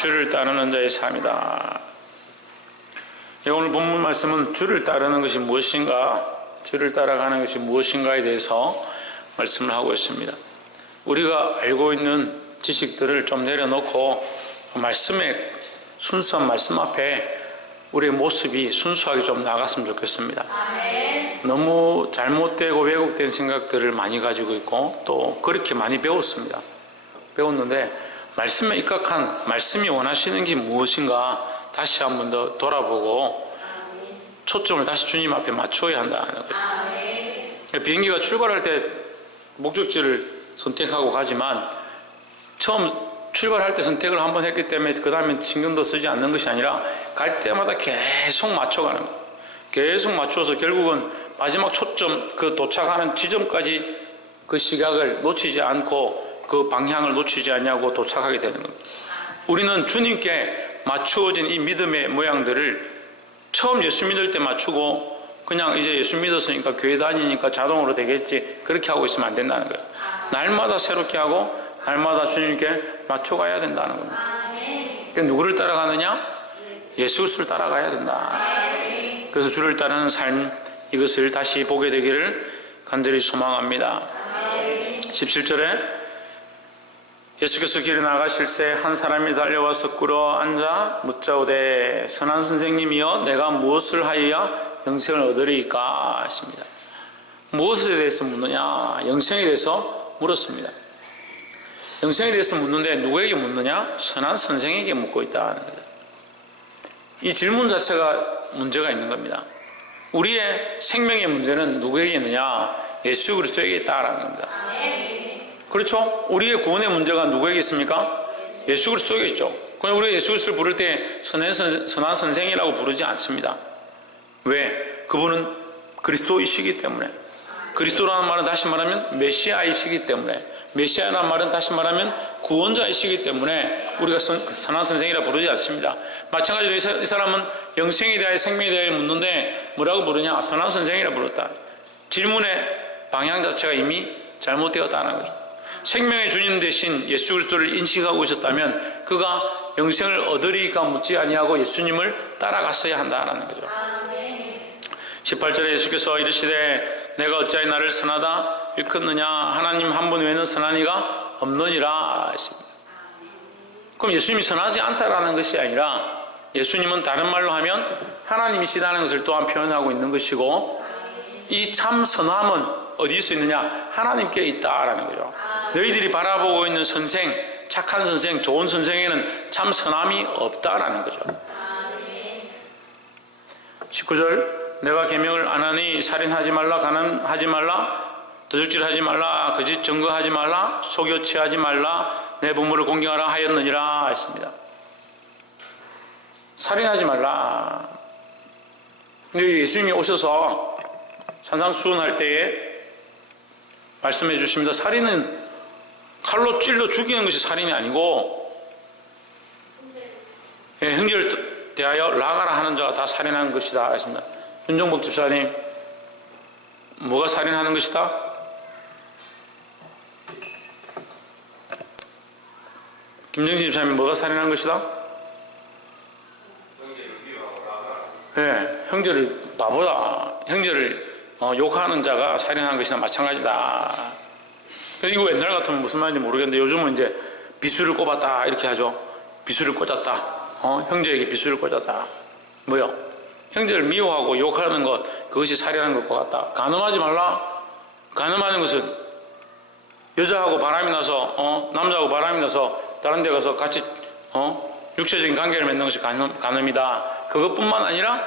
주를 따르는 자의 삶이다. 오늘 본문 말씀은 주를 따르는 것이 무엇인가, 주를 따라가는 것이 무엇인가에 대해서 말씀을 하고 있습니다. 우리가 알고 있는 지식들을 좀 내려놓고 말씀의 순수한 말씀 앞에 우리의 모습이 순수하게 좀 나갔으면 좋겠습니다. 너무 잘못되고 왜곡된 생각들을 많이 가지고 있고 또 그렇게 많이 배웠는데 말씀에 입각한 말씀이 원하시는 게 무엇인가 다시 한 번 더 돌아보고 초점을 다시 주님 앞에 맞춰야 한다는 거죠. 비행기가 출발할 때 목적지를 선택하고 가지만 처음 출발할 때 선택을 한번 했기 때문에 그 다음에 신경도 쓰지 않는 것이 아니라 갈 때마다 계속 맞춰가는 거예요. 계속 맞춰서 결국은 마지막 초점, 그 도착하는 지점까지 그 시각을 놓치지 않고 그 방향을 놓치지 않냐고 도착하게 되는 겁니다. 우리는 주님께 맞추어진 이 믿음의 모양들을 처음 예수 믿을 때 맞추고 그냥 이제 예수 믿었으니까 교회 다니니까 자동으로 되겠지 그렇게 하고 있으면 안 된다는 거예요. 날마다 새롭게 하고 날마다 주님께 맞춰가야 된다는 겁니다. 그러니까 누구를 따라가느냐? 예수 그리스도를 따라가야 된다. 그래서 주를 따르는 삶, 이것을 다시 보게 되기를 간절히 소망합니다. 17절에 예수께서 길에 나가실 새 한 사람이 달려와서 꿇어 앉아 묻자오되 선한 선생님이여 내가 무엇을 하여야 영생을 얻으리이까 했습니다. 무엇에 대해서 묻느냐? 영생에 대해서 물었습니다. 영생에 대해서 묻는데 누구에게 묻느냐? 선한 선생에게 묻고 있다는 거죠. 이 질문 자체가 문제가 있는 겁니다. 우리의 생명의 문제는 누구에게 있느냐? 예수 그리스도에게 있다라는 겁니다. 그렇죠? 우리의 구원의 문제가 누구에게 있습니까? 예수 그리스도에게 있죠. 그럼 우리가 예수 그리스도를 부를 때 선한 선생이라고 부르지 않습니다. 왜? 그분은 그리스도이시기 때문에. 그리스도라는 말은 다시 말하면 메시아이시기 때문에, 메시아라는 말은 다시 말하면 구원자이시기 때문에 우리가 선한 선생이라 부르지 않습니다. 마찬가지로 이 사람은 영생에 대하여 생명에 대하여 묻는데 뭐라고 부르냐? 선한 선생이라 부르다. 질문의 방향 자체가 이미 잘못되었다는 거죠. 생명의 주님 대신 예수 그리스도를 인식하고 있었다면 그가 영생을 얻으리까 묻지 아니하고 예수님을 따라갔어야 한다는 거죠. 18절에 예수께서 이르시되 내가 어찌하여 나를 선하다 일컫느냐? 하나님 한 분 외에는 선한 이가 없느니라 했습니다. 그럼 예수님이 선하지 않다라는 것이 아니라 예수님은 다른 말로 하면 하나님이시다는 것을 또한 표현하고 있는 것이고, 이 참 선함은 어디서 있느냐? 하나님께 있다라는 거죠. 너희들이 바라보고 있는 선생, 착한 선생, 좋은 선생에는 참 선함이 없다라는 거죠. 19절 내가 계명을 안 하니 살인하지 말라, 간음하지 말라, 도둑질하지 말라, 거짓 증거하지 말라, 속여 취하지 말라, 내 부모를 공경하라 하였느니라 했습니다. 살인하지 말라. 근데 예수님이 오셔서 산상수훈할 때에 말씀해 주십니다. 살인은 칼로 찔러 죽이는 것이 살인이 아니고, 형제를 대하여 나가라 하는 자가 다 살인하는 것이다 했습니다. 윤종복 집사님, 뭐가 살인하는 것이다? 김정진 집사님, 뭐가 살인하는 것이다? 네, 형제를 바보다, 형제를 욕하는 자가 살인하는 것이나 마찬가지다. 이거 옛날 같으면 무슨 말인지 모르겠는데 요즘은 이제 비수를 꼽았다 이렇게 하죠. 비수를 꽂았다. 형제에게 비수를 꽂았다. 뭐요? 형제를 미워하고 욕하는 것, 그것이 살인하는 것과 같다. 간음하지 말라. 간음하는 것은 여자하고 바람이 나서 남자하고 바람이 나서 다른 데 가서 같이 육체적인 관계를 맺는 것이 간음이다. 그것뿐만 아니라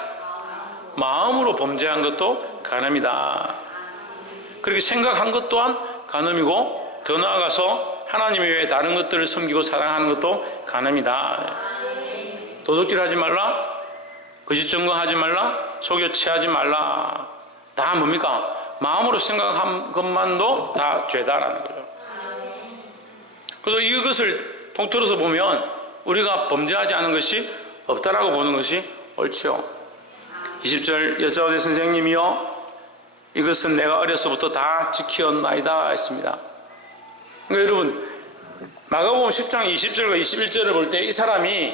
마음으로 범죄한 것도 간음이다. 그렇게 생각한 것 또한 간음이고, 더 나아가서 하나님 외에 다른 것들을 섬기고 사랑하는 것도 간음이다. 도둑질하지 말라, 거짓 증거하지 말라, 속여 취하지 말라. 다 뭡니까? 마음으로 생각한 것만도 다 죄다라는 거죠. 그래서 이것을 통틀어서 보면 우리가 범죄하지 않은 것이 없다라고 보는 것이 옳지요. 20절 여자오되 선생님이여 이것은 내가 어려서부터 다 지키었나이다 했습니다. 그러니까 여러분, 마가복음 10장 20절과 21절을 볼 때 이 사람이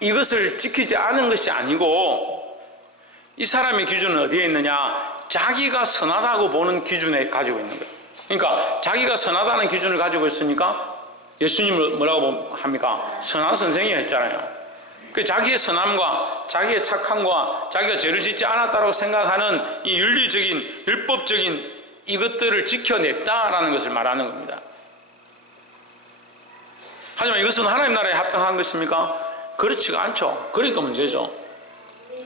이것을 지키지 않은 것이 아니고 이 사람의 기준은 어디에 있느냐? 자기가 선하다고 보는 기준에 가지고 있는 거예요. 그러니까 자기가 선하다는 기준을 가지고 있으니까 예수님을 뭐라고 합니까? 선한 선생이 했잖아요. 그 자기의 선함과 자기의 착함과 자기가 죄를 짓지 않았다고 생각하는 이 윤리적인 율법적인 이것들을 지켜냈다라는 것을 말하는 겁니다. 하지만 이것은 하나님 나라에 합당한 것입니까? 그렇지가 않죠. 그러니까 문제죠.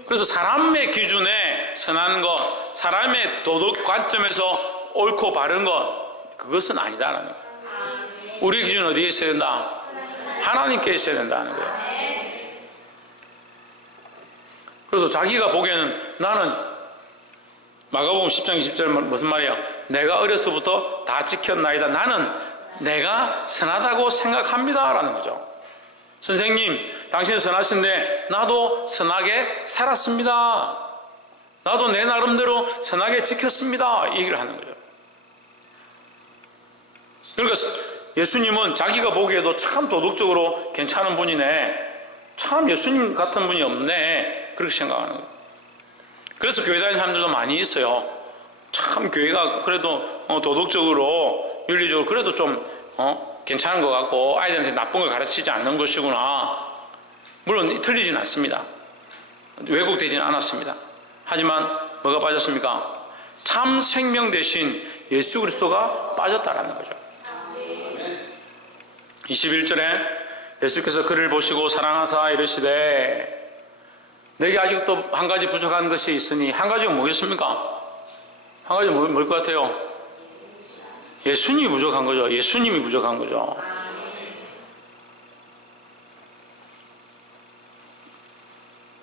그래서 사람의 기준에 선한 것, 사람의 도덕 관점에서 옳고 바른 것, 그것은 아니다라는 거예요. 우리의 기준은 어디에 있어야 된다? 하나님께 있어야 된다는 거예요. 그래서 자기가 보기에는 나는 마가복음 10장 20절 무슨 말이에요? 내가 어려서부터 다 지켰나이다. 나는 내가 선하다고 생각합니다 라는 거죠. 선생님, 당신은 선하신데 나도 선하게 살았습니다. 나도 내 나름대로 선하게 지켰습니다. 이 얘기를 하는 거죠. 그러니까 예수님은 자기가 보기에도 참 도덕적으로 괜찮은 분이네, 참 예수님 같은 분이 없네, 그렇게 생각하는 거예요. 그래서 교회 다니는 사람들도 많이 있어요. 참 교회가 그래도 도덕적으로 윤리적으로 그래도 좀 괜찮은 것 같고 아이들한테 나쁜 걸 가르치지 않는 것이구나. 물론 틀리진 않습니다. 왜곡되지는 않았습니다. 하지만 뭐가 빠졌습니까? 참 생명 대신 예수 그리스도가 빠졌다라는 거죠. 21절에 예수께서 그를 보시고 사랑하사 이르시되 내게 아직도 한 가지 부족한 것이 있으니, 한 가지가 뭐겠습니까? 한 가지가 뭘 것 같아요? 예수님이 부족한 거죠. 예수님이 부족한 거죠.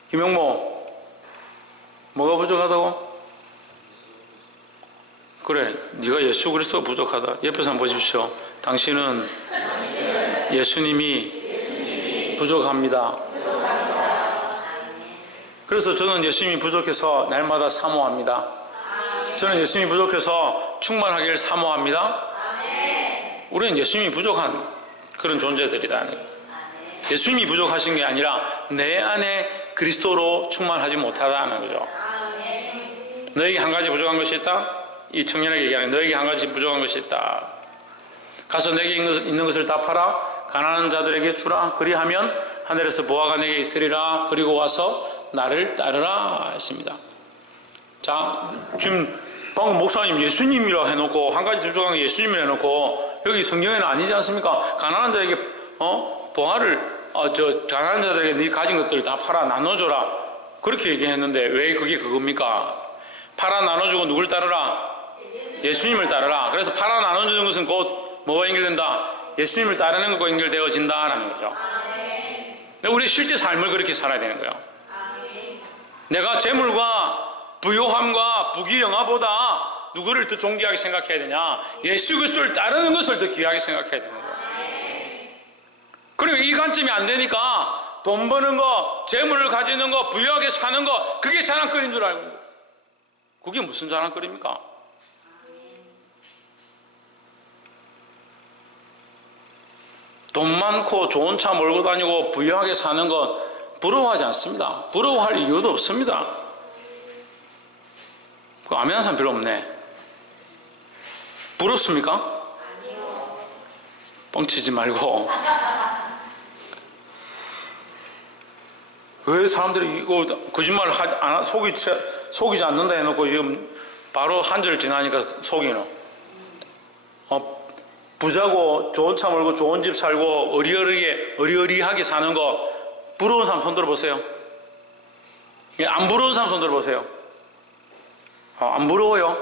김영모, 뭐가 부족하다고? 그래, 네가 예수 그리스도가 부족하다. 옆에서 한번 보십시오. 당신은 예수님이 부족합니다. 그래서 저는 예수님이 부족해서 날마다 사모합니다. 저는 예수님이 부족해서 충만하기를 사모합니다. 우리는 예수님이 부족한 그런 존재들이다. 예수님이 부족하신 게 아니라 내 안에 그리스도로 충만하지 못하다는 거죠. 너에게 한 가지 부족한 것이 있다? 이 청년에게 얘기하는, 너에게 한 가지 부족한 것이 있다. 가서 내게 있는 것을 다 팔아 가난한 자들에게 주라. 그리하면 하늘에서 보화가 내게 있으리라. 그리고 와서 나를 따르라 했습니다. 자, 지금 방금 목사님 예수님이라 해놓고 한 가지 부족한 게 예수님이라 해놓고 여기 성경에는 아니지 않습니까? 가난한 자에게 보화를 가난한 자들에게 네 가진 것들 다 팔아 나눠줘라. 그렇게 얘기했는데 왜 그게 그겁니까? 팔아 나눠주고 누굴 따르라? 예수님을 따르라. 그래서 팔아 나눠주는 것은 곧 뭐와 연결된다? 예수님을 따르는 것과 연결되어진다라는 거죠. 우리의 실제 삶을 그렇게 살아야 되는 거예요. 내가 재물과 부요함과 부귀영화보다 누구를 더 존귀하게 생각해야 되냐? 예수 그리스도를 따르는 것을 더 귀하게 생각해야 되는 거예요. 그리고 이 관점이 안 되니까 돈 버는 거, 재물을 가지는 거, 부유하게 사는 거, 그게 자랑거리인 줄 알고, 그게 무슨 자랑거리입니까? 돈 많고 좋은 차 몰고 다니고 부유하게 사는 건 부러워하지 않습니다. 부러워할 이유도 없습니다. 그 아멘한 사람 별로 없네. 부럽습니까? 아니요. 뻥치지 말고. 왜 사람들이 이거 거짓말 속이지 않는다 해놓고 지금 바로 한 절 지나니까 속이노. 부자고 좋은 차 몰고 좋은 집 살고 어리어리하게 사는 거 부러운 사람 손 들어보세요. 안 부러운 사람 손 들어보세요. 안 부러워요?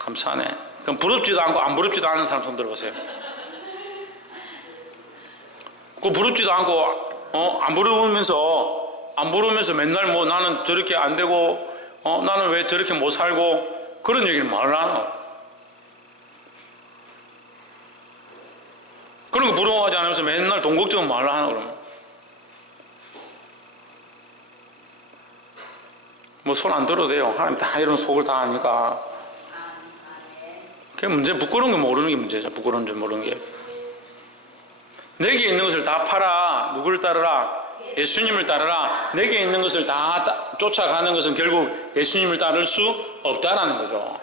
감사하네. 그럼 부럽지도 않고 안 부럽지도 않은 사람 손 들어보세요. 그 부럽지도 않고 안 부러우면서 맨날 뭐 나는 저렇게 안 되고 나는 왜 저렇게 못 살고 그런 얘기를 말을 하노. 그런 거 부러워하지 않으면서 맨날 돈 걱정은 말을 하나 그러면. 뭐 손 안 들어도 돼요. 하나님 다 이런 속을 다 아니까. 그게 문제, 부끄러운 게 모르는 게 문제죠. 부끄러운 줄 모르는 게. 내게 있는 것을 다 팔아. 누구를 따르라? 예수님을 따르라. 내게 있는 것을 다 쫓아가는 것은 결국 예수님을 따를 수 없다라는 거죠.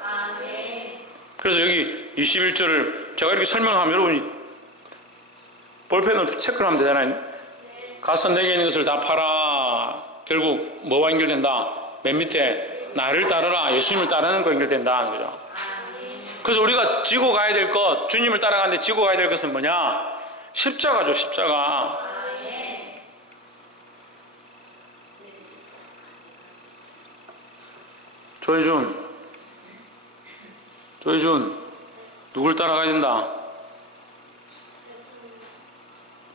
그래서 여기 21절을 제가 이렇게 설명하면 여러분이 볼펜으로 체크를 하면 되잖아요. 가서 내게 있는 것을 다 팔아. 결국 뭐와 연결된다? 맨 밑에 나를 따르라. 예수님을 따르는 거 연결된다는 거죠. 그래서 우리가 지고 가야 될 것, 주님을 따라가는데 지고 가야 될 것은 뭐냐? 십자가죠, 십자가. 조혜준, 누굴 따라가야 된다?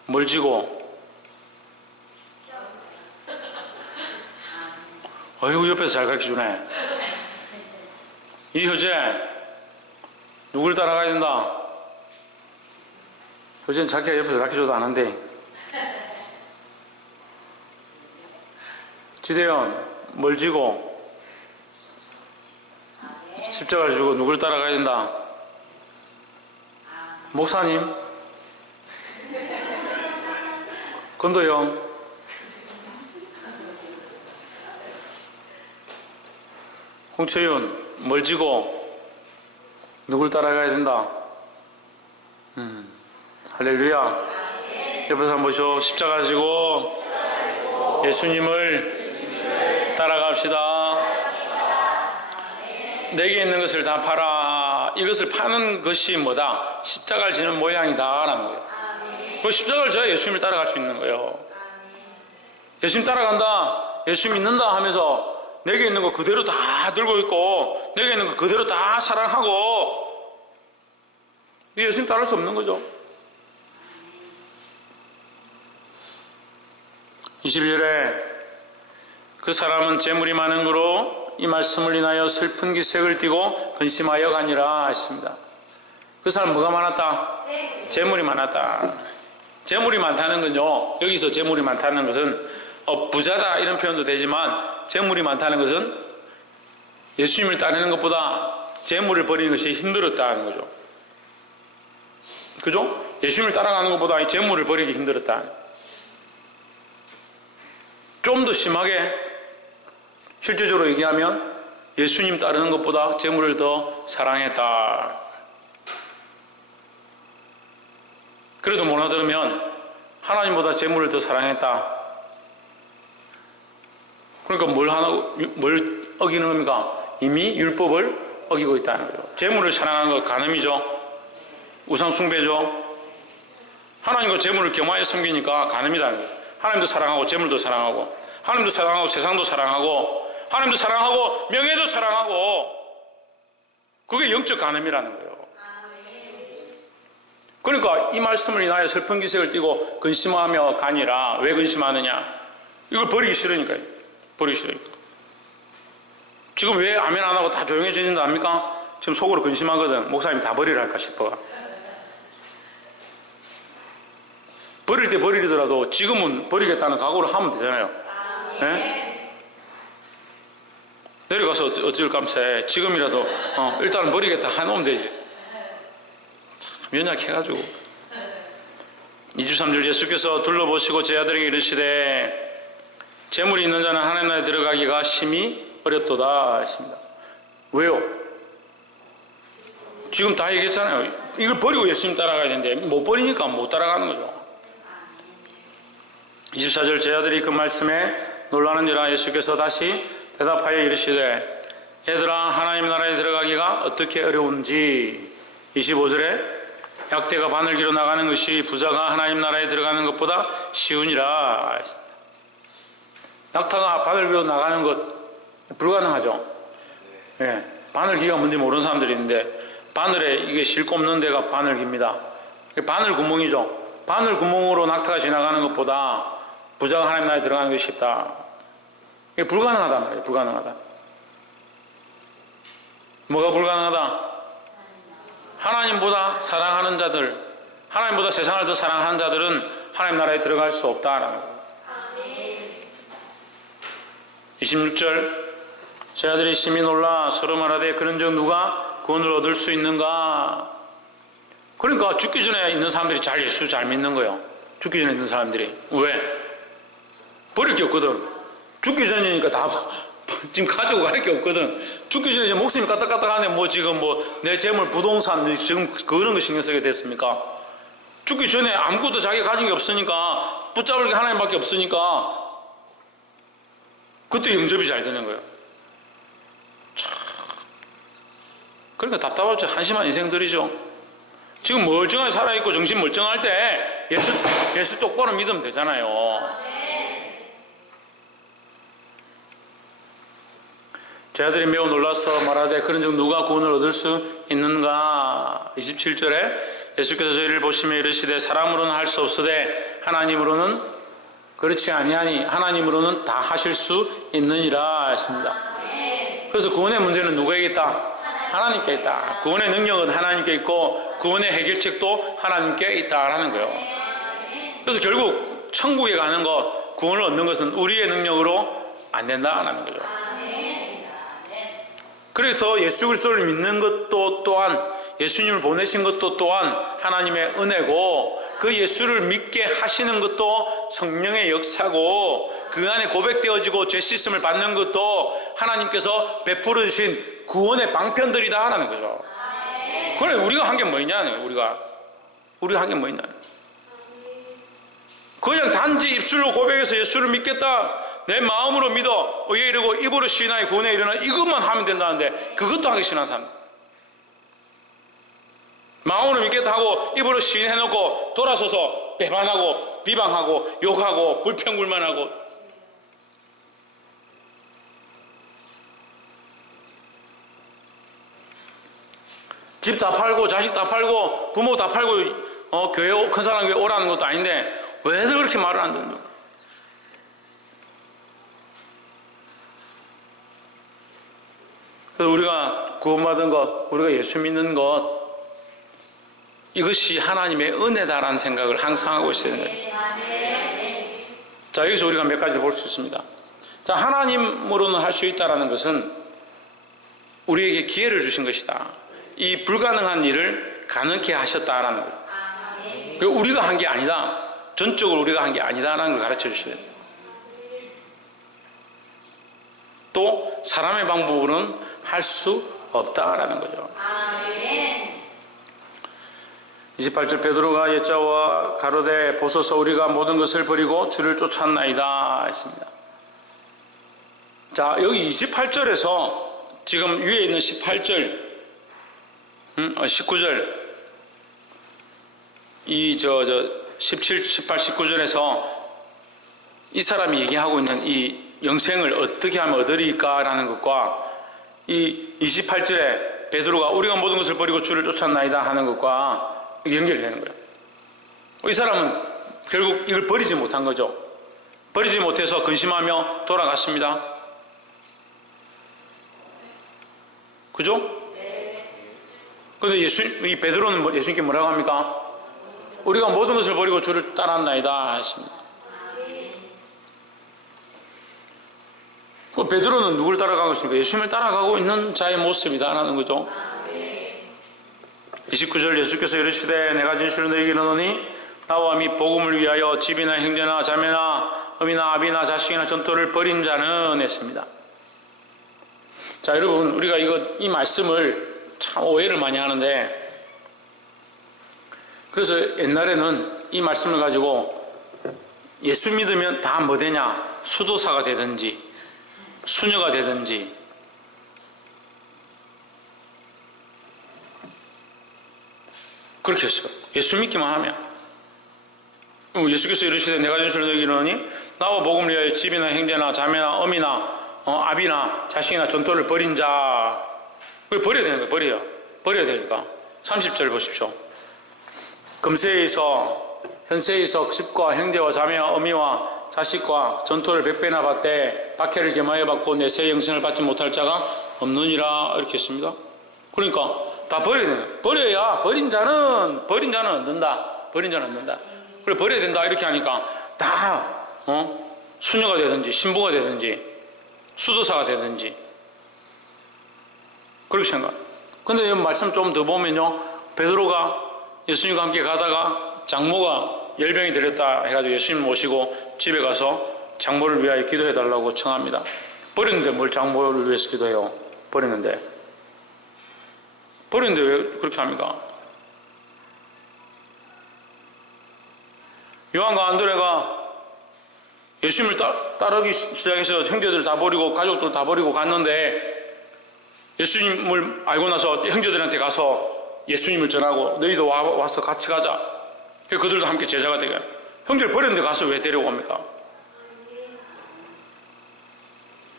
뭘 지고? 어이구, 옆에서 잘 가르쳐주네. 이효재, 누굴 따라가야 된다? 효재는 자기가 옆에서 가르쳐줘도 안 한대. 지대현, 뭘 지고? 십자가를 지고 누굴 따라가야 된다? 목사님? 건도영? 홍채윤, 뭘 지고 누굴 따라가야 된다? 할렐루야. 옆에서 한번 보시오. 십자가 지고 예수님을 따라갑시다. 내게 있는 것을 다 팔아. 이것을 파는 것이 뭐다? 십자가를 지는 모양이다 라는 거예요. 그 십자가를 져야 예수님을 따라갈 수 있는 거예요. 예수님 따라간다, 예수님 믿는다 하면서 내게 있는 거 그대로 다 들고 있고 내게 있는 거 그대로 다 사랑하고, 예수님 따를 수 없는 거죠. 21절에 그 사람은 재물이 많은 거로 이 말씀을 인하여 슬픈 기색을 띠고 근심하여 가니라 했습니다. 그 사람 뭐가 많았다? 재물이 많았다. 재물이 많다는 건요, 여기서 재물이 많다는 것은 부자다 이런 표현도 되지만, 재물이 많다는 것은 예수님을 따르는 것보다 재물을 버리는 것이 힘들었다는 거죠. 그죠? 예수님을 따라가는 것보다 재물을 버리기 힘들었다. 좀 더 심하게 실제적으로 얘기하면 예수님 따르는 것보다 재물을 더 사랑했다. 그래도 못 알아들으면 하나님보다 재물을 더 사랑했다. 그러니까 뭘 어기는 겁니까? 이미 율법을 어기고 있다는 거예요. 재물을 사랑하는 건 간음이죠. 우상 숭배죠. 하나님과 재물을 겸하여 섬기니까 간음이라는 거예요. 하나님도 사랑하고 재물도 사랑하고, 하나님도 사랑하고 세상도 사랑하고, 하나님도 사랑하고 명예도 사랑하고, 그게 영적 간음이라는 거예요. 그러니까 이 말씀을 인하여 슬픈 기색을 띠고 근심하며 가니라. 왜 근심하느냐? 이걸 버리기 싫으니까요. 버리기 싫으니까. 지금 왜 아멘 안 하고 다 조용해지는지 압니까? 지금 속으로 근심하거든. 목사님이 다 버리라 할까 싶어가. 버릴 때 버리더라도 지금은 버리겠다는 각오를 하면 되잖아요. 네? 내려가서 어쩔 깜새 지금이라도 일단 버리겠다 해놓으면 되지. 참 연약해가지고. 23절 예수께서 둘러보시고 제 아들에게 이르시되 재물이 있는 자는 하나님 나라에 들어가기가 심히 어렵도다 했습니다. 왜요? 지금 다 얘기했잖아요. 이걸 버리고 예수님 따라가야 되는데 못 버리니까 못 따라가는 거죠. 24절 제 아들이 그 말씀에 놀라는지라 예수께서 다시 대답하여 이르시되 얘들아 하나님 나라에 들어가기가 어떻게 어려운지. 25절에 약대가 바늘기로 나가는 것이 부자가 하나님 나라에 들어가는 것보다 쉬우니라. 낙타가 바늘기로 나가는 것 불가능하죠. 예, 바늘기가 뭔지 모르는 사람들이 있는데 바늘에 이게 싣고 없는 데가 바늘기입니다. 바늘 구멍이죠. 바늘 구멍으로 낙타가 지나가는 것보다 부자가 하나님 나라에 들어가는 것이 쉽다. 이게 불가능하단 말이에요. 불가능하다. 뭐가 불가능하다? 하나님보다 사랑하는 자들, 하나님보다 세상을 더 사랑하는 자들은 하나님 나라에 들어갈 수 없다라는 거예요. 26절 제 아들이 심히 놀라 서로 말하되 그런즉 누가 구원을 얻을 수 있는가? 그러니까 죽기 전에 있는 사람들이 예수 잘 믿는 거예요. 죽기 전에 있는 사람들이. 왜? 버릴 게 없거든. 죽기 전이니까 다 지금 가지고 갈 게 없거든. 죽기 전에 이제 목숨이 까딱까딱하네. 지금 내 재물, 부동산, 지금 그런 거 신경 쓰게 됐습니까? 죽기 전에 아무것도 자기가 가진 게 없으니까, 붙잡을 게 하나님밖에 없으니까, 그때 영접이 잘 되는 거예요. 참. 그러니까 답답하죠. 한심한 인생들이죠. 지금 멀쩡하게 살아있고 정신 멀쩡할 때 예수 똑바로 믿으면 되잖아요. 제 아들이 매우 놀라서 말하되 그런 즉 누가 구원을 얻을 수 있는가? 27절에 예수께서 저희를 보시며 이르시되 사람으로는 할 수 없으되 하나님으로는 그렇지 아니하니 하나님으로는 다 하실 수 있느니라 했습니다. 그래서 구원의 문제는 누구에게 있다? 하나님께 있다. 구원의 능력은 하나님께 있고 구원의 해결책도 하나님께 있다라는 거예요. 그래서 결국 천국에 가는 것, 구원을 얻는 것은 우리의 능력으로 안 된다라는 거죠. 그래서 예수 그리스도를 믿는 것도 또한, 예수님을 보내신 것도 또한 하나님의 은혜고, 그 예수를 믿게 하시는 것도 성령의 역사고, 그 안에 고백되어지고 죄 씻음을 받는 것도 하나님께서 베풀어 주신 구원의 방편들이다라는 거죠. 그래, 우리가 한 게 뭐냐는 거예요. 우리가 한 게 뭐냐. 그냥 단지 입술로 고백해서 예수를 믿겠다, 내 마음으로 믿어, 의에 이르고 입으로 시인하여 구원에 이르나, 이것만 하면 된다는데 그것도 하기 싫은 사람. 마음으로 믿겠다 하고 입으로 시인해놓고 돌아서서 배반하고 비방하고 욕하고 불평불만하고, 집 다 팔고 자식 다 팔고 부모 다 팔고 교회, 큰 사람 교회 오라는 것도 아닌데 왜들 그렇게 말을 안 듣는 거야? 그래서 우리가 구원받은 것, 우리가 예수 믿는 것, 이것이 하나님의 은혜다라는 생각을 항상 하고 있어야 돼요. 자, 여기서 우리가 몇 가지 볼 수 있습니다. 자, 하나님으로는 할 수 있다는 것은 우리에게 기회를 주신 것이다. 이 불가능한 일을 가능케 하셨다라는 거예요. 우리가 한 게 아니다. 전적으로 우리가 한 게 아니다라는 걸 가르쳐 주셔야 돼요. 또 사람의 방법으로는 할 수 없다라는 거죠. 28절 베드로가 여자와 가로되 보소서 우리가 모든 것을 버리고 주를 쫓았나이다 했습니다. 자, 여기 28절에서 지금 위에 있는 18절 19절, 17, 18, 19절에서 이 사람이 얘기하고 있는 이 영생을 어떻게 하면 얻으리까라는 것과 이 28절에 베드로가 우리가 모든 것을 버리고 주를 쫓았나이다 하는 것과 연결되는 거예요. 이 사람은 결국 이걸 버리지 못한 거죠. 버리지 못해서 근심하며 돌아갔습니다. 그죠? 그런데 이 베드로는 예수님께 뭐라고 합니까? 우리가 모든 것을 버리고 주를 따랐나이다 했습니다. 그 베드로는 누굴 따라가고 있습니까? 예수님을 따라가고 있는 자의 모습이다라는 거죠. 29절 예수께서 이르시되 내가 진실로 너희에게 이르노니 나와 및 복음을 위하여 집이나 형제나 자매나 어미나 아비나 자식이나 전토를 벌인 자는 했습니다. 자, 여러분, 우리가 이 말씀을 참 오해를 많이 하는데, 그래서 옛날에는 이 말씀을 가지고 예수 믿으면 다 뭐 되냐, 수도사가 되든지 수녀가 되든지, 그렇게 했어요. 예수 믿기만 하면. 예수께서 이르시되 내가 진실로 너희에게 이르노니 나와 복음을 위하여 집이나 형제나 자매나 어미나 아비나 자식이나 전토를 벌인 자, 그걸 버려야 되는 거예요. 버려야 되니까 30절 보십시오. 금세에서 현세에서 집과 형제와 자매와 어미와 자식과 전토를 100배나 받되 박해를 겸하여 받고 내 새 영생을 받지 못할 자가 없느니라 이렇게 했습니다. 그러니까 다 버려야 되는 거예요. 버려야 버린 자는 얻는다. 버린 자는 얻는다. 그래, 버려야 된다 이렇게 하니까 다 수녀가 되든지 신부가 되든지 수도사가 되든지 그렇게 생각. 근데 이 말씀 좀 더 보면요, 베드로가 예수님과 함께 가다가 장모가 열병이 들렸다 해가지고 예수님 모시고 집에 가서 장모를 위하여 기도해달라고 청합니다. 버렸는데 뭘 장모를 위해서 기도해요? 버렸는데 왜 그렇게 합니까? 요한과 안드레가 예수님을 따르기 시작해서 형제들 다 버리고 가족들 다 버리고 갔는데, 예수님을 알고 나서 형제들한테 가서 예수님을 전하고 너희도 와서 같이 가자. 그들도 함께 제자가 되게. 형제를 버렸는데 가서 왜 데려옵니까?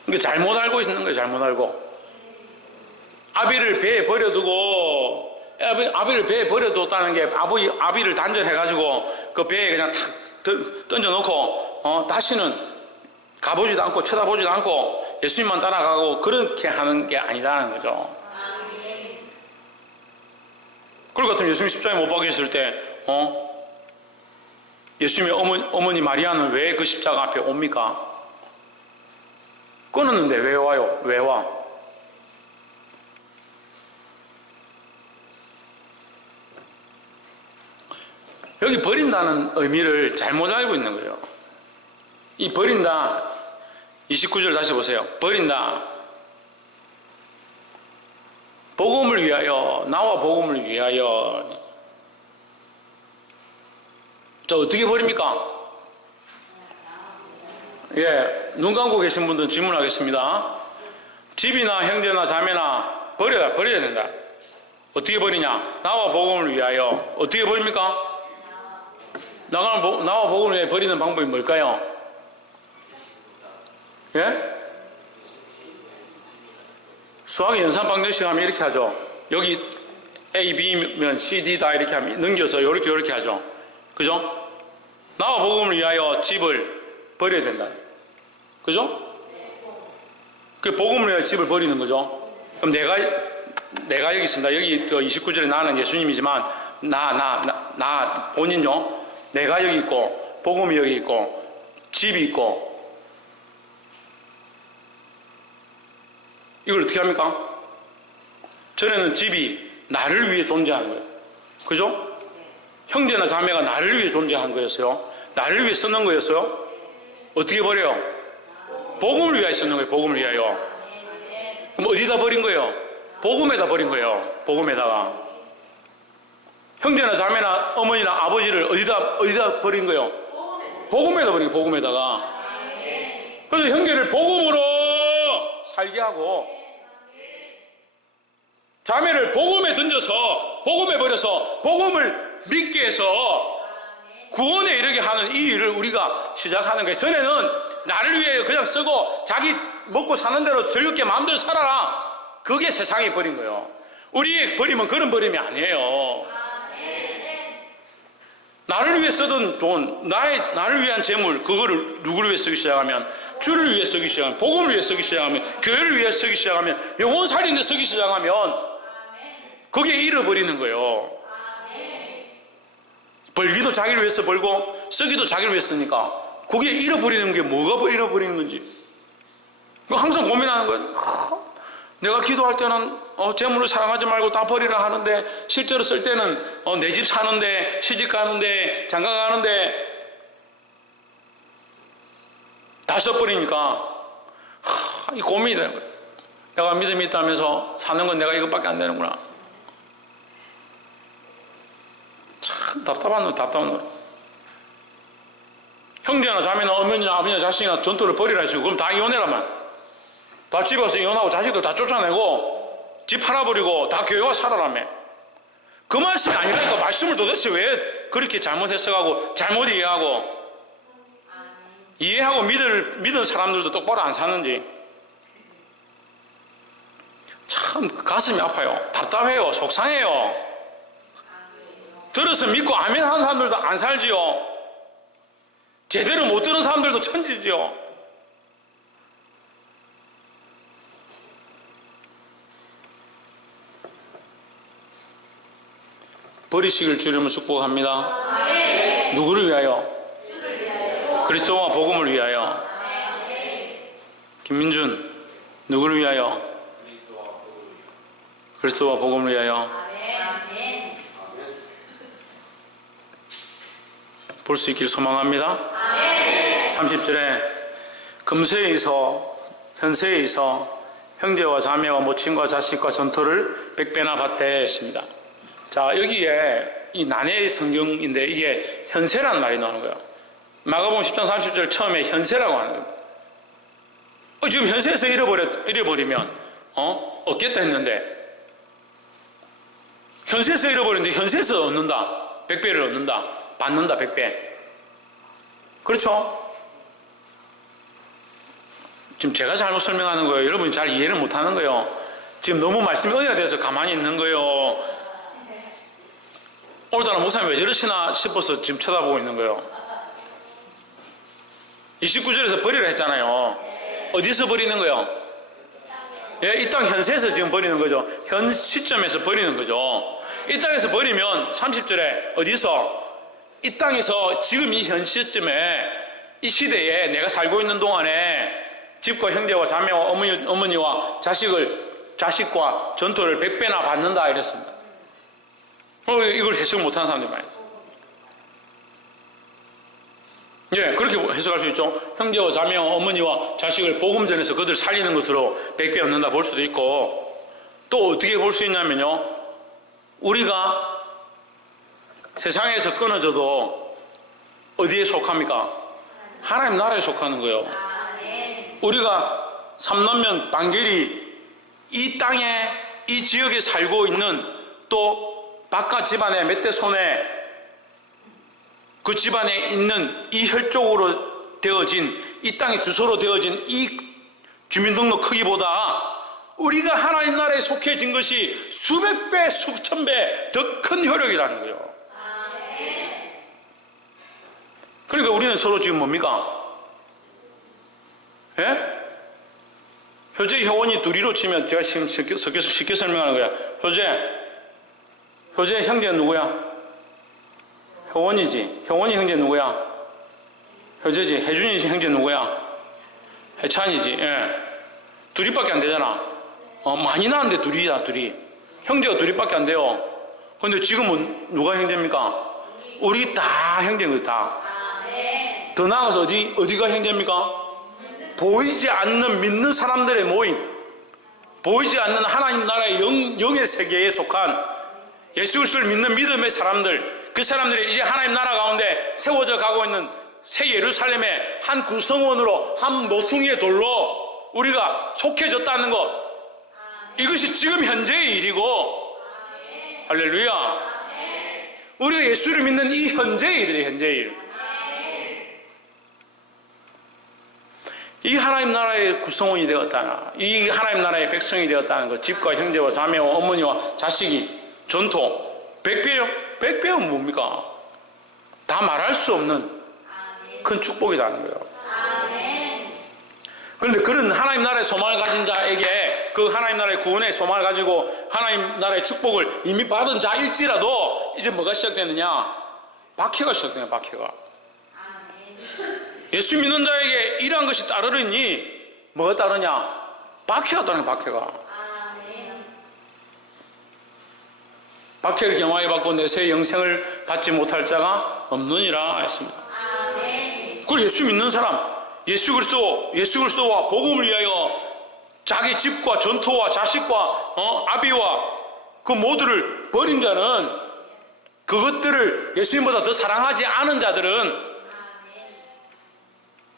이게 잘못 알고 있는 거예요. 잘못 알고. 아비를 배에 버려두고, 아비를 배에 버려뒀다는 게 아비를 단절해가지고 그 배에 그냥 탁 던져놓고 다시는 가보지도 않고 쳐다보지도 않고 예수님만 따라가고 그렇게 하는 게 아니다는 거죠. 그럴 것 같으면 예수님 십자가에 못 박혔을 때 예수님의 어머니 마리아는 왜 그 십자가 앞에 옵니까? 끊었는데 왜 와요? 왜 와? 여기 버린다는 의미를 잘못 알고 있는 거예요. 이 버린다, 29절 다시 보세요. 버린다. 복음을 위하여, 나와 복음을 위하여. 자, 어떻게 버립니까? 예, 눈 감고 계신 분들은 질문하겠습니다. 집이나 형제나 자매나 버려야 된다. 어떻게 버리냐? 나와 복음을 위하여. 어떻게 버립니까? 나와 복음을 위해 버리는 방법이 뭘까요? 예? 수학의 연산 방정식 하면 이렇게 하죠. 여기 A, B면 C, D다 이렇게 하면 넘겨서 이렇게 하죠. 그죠? 나와 복음을 위하여 집을 버려야 된다. 그죠? 그 복음을 위하여 집을 버리는 거죠. 그럼 내가 여기 있습니다. 여기 29절에 나는 예수님이지만 나 본인요. 내가 여기 있고 복음이 여기 있고 집이 있고, 이걸 어떻게 합니까? 전에는 집이 나를 위해 존재하는 거예요. 그죠? 형제나 자매가 나를 위해 존재한 거였어요. 나를 위해 쓰는 거였어요. 어떻게 버려요? 복음을 위하여 쓰는 거예요. 복음을 위하여. 그럼 어디다 버린 거예요? 복음에다 버린 거예요. 복음에다가. 형제나 자매나 어머니나 아버지를 어디다 버린 거예요? 복음에다 버린 거예요. 복음에다가. 그래서 형제를 복음으로 살게 하고, 자매를 복음에 던져서 복음에 버려서 복음을 믿게 해서 구원에 이르게 하는 이 일을 우리가 시작하는 거예요. 전에는 나를 위해 그냥 쓰고 자기 먹고 사는 대로 즐겁게 마음대로 살아라. 그게 세상이 버린 거예요. 우리의 버림은 그런 버림이 아니에요. 나를 위해 쓰던 돈, 나를 위한 재물, 그거를 누구를 위해 쓰기 시작하면, 주를 위해 쓰기 시작하면, 복음을 위해 쓰기 시작하면, 교회를 위해 쓰기 시작하면, 영혼 살리는 데 쓰기 시작하면 그게 잃어버리는 거예요. 벌기도 자기를 위해서 벌고 쓰기도 자기를 위해 쓰니까 그게 잃어버리는 게 뭐가 잃어버리는 건지 항상 고민하는 거예요. 내가 기도할 때는 재물을 사랑하지 말고 다 버리라 하는데 실제로 쓸 때는 내 집 사는데, 시집 가는데, 장가 가는데 다 써버리니까 이 고민이 되는 거예요. 내가 믿음이 있다면서 사는 건 내가 이것밖에 안 되는구나. 참 답답한 거예요. 형제나 자매나 어머니나 아버지나 자식이나 전투를 벌이라 했어요. 그럼 다 이혼해라만. 다 집에 가서 이혼하고 자식들 다 쫓아내고 집 팔아버리고 다 교회 와 살아라며. 그 말씀이 아니라니까. 말씀을 도대체 왜 그렇게 잘못해석하고 잘못 이해하고 믿은 사람들도 똑바로 안 사는지 참 가슴이 아파요. 답답해요. 속상해요. 들어서 믿고 아멘 하는 사람들도 안 살지요. 제대로 못 들은 사람들도 천지지요. 버리시길 주님을 축복합니다. 누구를 위하여? 그리스도와 복음을 위하여. 김민준, 누구를 위하여? 그리스도와 복음을 위하여 볼 수 있기를 소망합니다. 30절에 금세에서 현세에서 형제와 자매와 모친과 자식과 전토를 100배나 받되 했습니다. 자, 여기에 이 난해의 성경인데 이게 현세라는 말이 나오는 거예요. 마가복음 10장 30절 처음에 현세라고 하는 겁니다. 지금 현세에서 잃어버리면 얻겠다 했는데 현세에서 잃어버리는데 현세에서 얻는다. 100배를 얻는다. 받는다. 100배. 그렇죠? 지금 제가 잘못 설명하는 거예요. 여러분이 잘 이해를 못하는 거예요. 지금 너무 말씀이 은혜돼서 가만히 있는 거예요. 오늘따라 목사님 왜 저러시나 싶어서 지금 쳐다보고 있는 거예요. 29절에서 버리라 했잖아요. 어디서 버리는 거예요? 예, 이 땅 현세에서 지금 버리는 거죠. 현 시점에서 버리는 거죠. 이 땅에서 버리면 30절에 어디서? 이 땅에서 지금 이 현 시점에 이 시대에 내가 살고 있는 동안에 집과 형제와 자매와 어머니와 자식과 전토를 100배나 받는다 이랬습니다. 이걸 해석 못하는 사람들이 많아요. 예, 그렇게 해석할 수 있죠. 형제와 자매와 어머니와 자식을 복음 전에서 그들 살리는 것으로 100배 얻는다 볼 수도 있고, 또 어떻게 볼 수 있냐면요, 우리가 세상에서 끊어져도 어디에 속합니까? 하나님 나라에 속하는 거예요. 우리가 삼남면 반결이 이 땅에 이 지역에 살고 있는 또 바깥 집안의 몇 대 손에 그 집안에 있는 이 혈족으로 되어진 이 땅의 주소로 되어진 이 주민등록 크기보다 우리가 하나님 나라에 속해진 것이 수백 배, 수천 배 더 큰 효력이라는 거예요. 그러니까 우리는 서로 지금 뭡니까? 예? 효재, 효원이 둘이로 치면 제가 지금 쉽게 설명하는 거야. 효재 형제 누구야? 효원이지. 효원이 형제 누구야? 효재지. 혜준이 형제 누구야? 혜찬이지. 예. 둘이밖에 안 되잖아. 많이 나는데 둘이야, 둘이. 형제가 둘이밖에 안 돼요. 근데 지금은 누가 형제입니까? 우리 다 형제인 거예요, 다. 더 나아가서 어디가 형제입니까? 보이지 않는 믿는 사람들의 모임, 보이지 않는 하나님 나라의 영의 세계에 속한 예수 그리스도를 믿는 믿음의 사람들, 그 사람들이 이제 하나님 나라 가운데 세워져 가고 있는 새 예루살렘의 한 구성원으로, 한 모퉁이의 돌로 우리가 속해졌다는 것, 이것이 지금 현재의 일이고, 할렐루야. 우리가 예수를 믿는 이 현재의 일이에요. 현재의 일. 이 하나님 나라의 구성원이 되었다나, 이 하나님 나라의 백성이 되었다는 것, 집과 형제와 자매와 어머니와 자식이 전토 100배요? 100배는 뭡니까? 다 말할 수 없는 큰 축복이라는 거예요. 그런데 그런 하나님 나라의 소망을 가진 자에게, 그 하나님 나라의 구원의 소망을 가지고 하나님 나라의 축복을 이미 받은 자일지라도 이제 뭐가 시작되느냐? 박해가 시작되냐, 박해가. 예수 믿는 자에게 이러한 것이 따르니 뭐가 따르냐? 박해가 따르냐, 박해가. 박해를 경화해 받고 내 새 영생을 받지 못할 자가 없느니라 했습니다. 그걸 예수 믿는 사람, 예수 그리스도와 복음을 위하여 자기 집과 전토와 자식과 아비와 그 모두를 버린 자는, 그것들을 예수님보다 더 사랑하지 않은 자들은,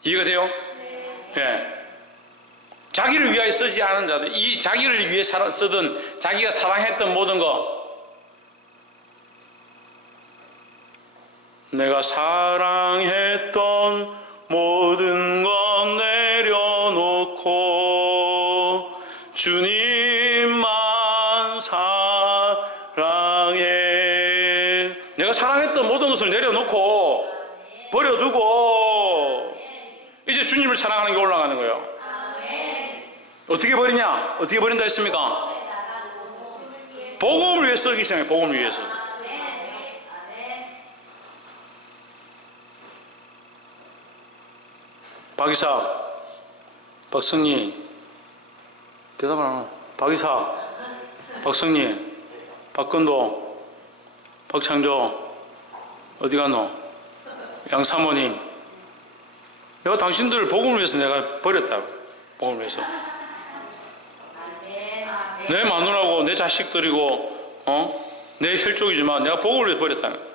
이해가 돼요? 예. 자기를 위하여 쓰지 않은 자들, 이 자기를 위해 쓰든 자기가 사랑했던 모든 것, 내가 사랑했던 모든 것 내려놓고 주님만 사랑해. 내가 사랑했던 모든 것을 내려놓고 버려두고 이제 주님을 사랑하는 게 올라가는 거예요. 어떻게 버리냐? 어떻게 버린다 했습니까? 복음을 위해 쓰기 시작해요. 복음을 위해서. 박이사, 박성리, 대답을 안 하나? 박이사, 박성리, 박건도, 박창조, 어디 가노? 양사모님. 내가 당신들 복음을 위해서 내가 버렸다고. 복음을 위해서. 내 마누라고 내 자식들이고 내 혈족이지만 내가 복음을 위해서 버렸다는 거야.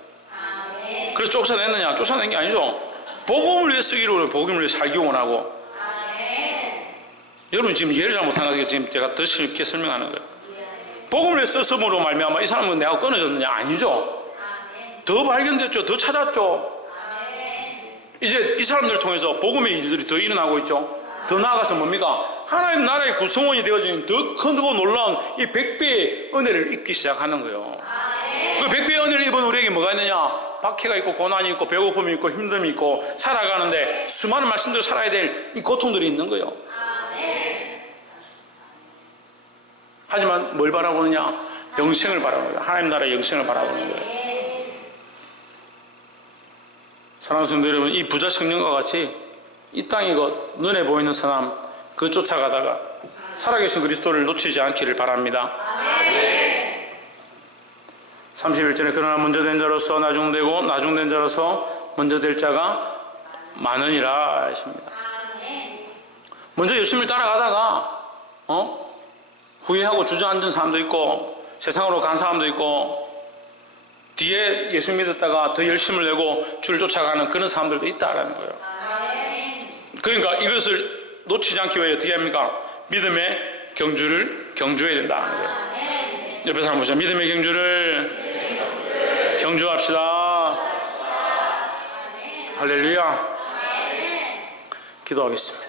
그래서 쫓아냈느냐? 쫓아낸 게 아니죠. 복음을 위해 쓰기로 복음을 위해 살기 원하고. 여러분 지금 이해를 잘 못하는 게 지금 제가 더 쉽게 설명하는 거예요. 복음을 위해 썼음으로 말미암아 이 사람은 내가 끊어졌느냐? 아니죠. 더 발견됐죠. 더 찾았죠. 이제 이 사람들을 통해서 복음의 일들이 더 일어나고 있죠. 더 나아가서 뭡니까? 하나님 나라의 구성원이 되어진 더 크고 놀라운 이 100배의 은혜를 입기 시작하는 거예요. 그 100배의 은혜를 입은 우리에게 뭐가 있느냐? 박해가 있고 고난이 있고 배고픔이 있고 힘듦이 있고 살아가는데 수많은 말씀대로 살아야 될 이 고통들이 있는 거예요. 하지만 뭘 바라보느냐? 영생을 바라보는 거예요. 하나님 나라의 영생을 바라보는 거예요. 사랑하는 성도 여러분, 이 부자 청년과 같이 이 땅이 눈에 보이는 사람 그 쫓아가다가 살아계신 그리스도를 놓치지 않기를 바랍니다. 31절에 그러나 먼저 된 자로서 나중되고 나중된 자로서 먼저 될 자가 많으니라 하십니다. 먼저 예수님을 따라가다가 후회하고 주저앉은 사람도 있고 세상으로 간 사람도 있고 뒤에 예수 믿었다가 더 열심을 내고 주를 쫓아가는 그런 사람들도 있다라는 거예요. 그러니까 이것을 놓치지 않기 위해 어떻게 합니까? 믿음의 경주를 경주해야 된다는 거예요. 옆에 사람 보시죠. 믿음의 경주를 경주합시다. 할렐루야. 기도하겠습니다.